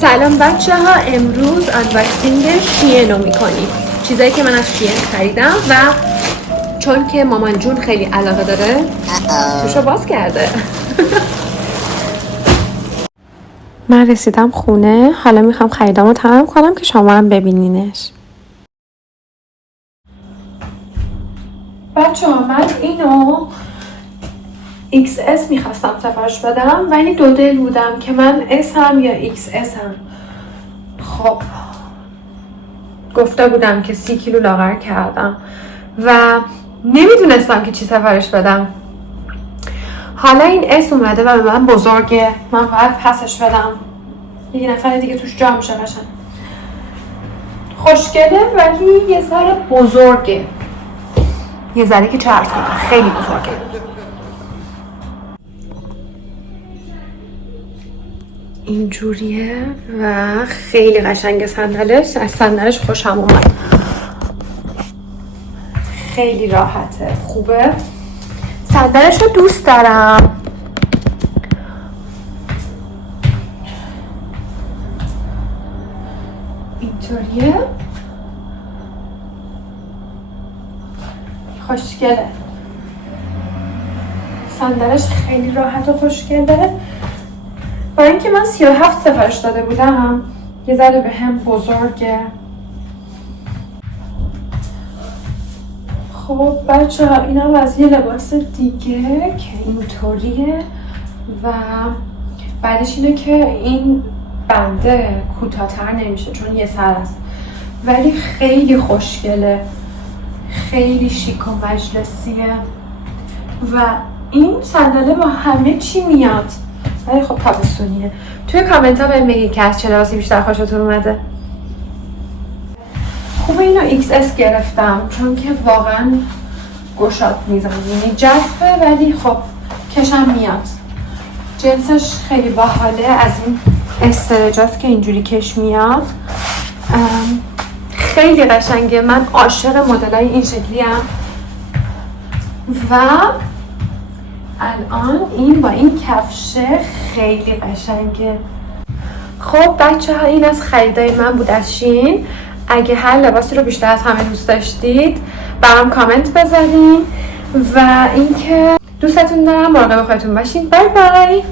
سلام بچه ها، امروز آنباکسینگ شین رو میکنیم. چیزایی که من از شین خریدم و چون که مامان جون خیلی علاقه داره توشو باز کرده. من رسیدم خونه، حالا میخوام خریدامو تمام کنم که شما هم ببینینش. بچه ها من اینو XS میخواستم سفارش بدم ولی دو دل بودم که من S هم یا XS هم. خب گفته بودم که 30 کیلو لاغر کردم و نمیدونستم که چی سفارش بدم. حالا این S اومده و به من بزرگه، من باید پسش بدم، یه نفر دیگه توش جا میشه. قشنگ خوشگله ولی یه ذره بزرگه، یه ذره که چرت کنم، خیلی بزرگه. اینجوریه و خیلی قشنگه صندلش. از صندلش خوشم اومد، خیلی راحته، خوبه. صندلش رو دوست دارم. اینطوریه، خوشگله. صندلش خیلی راحت و خوشگله. برای اینکه من 37 سفارش داده بودم یه ذره به هم بزرگه. خب بچه ها اینم از یه لباس دیگه که اینطوریه و بعدش اینه که این بنده کوتاه‌تر نمیشه چون یه سر است، ولی خیلی خوشگله، خیلی شیک و مجلسیه و این صندله با همه چی میاد. ولی خب تابستونیه. توی کامنت ها بهم بگید که از چه لباسی بیشتر خوشتون اومده. خوبه اینو XS گرفتم چون که واقعا گشاد میزنه، یعنی جذبه ولی خب کشم میاد. جنسش خیلی باحاله، از این استرجاست که اینجوری کش میاد. خیلی قشنگه، من عاشق مدلای این شکلی ام و الان این با این کفشه خیلی قشنگه. خب بچه ها این از خریدای من بود از شین. اگه هر لباسی رو بیشتر از همه دوست داشتید برام کامنت بذارین و اینکه دوستتون دارم، مراقب خودتون باشین. بای بای.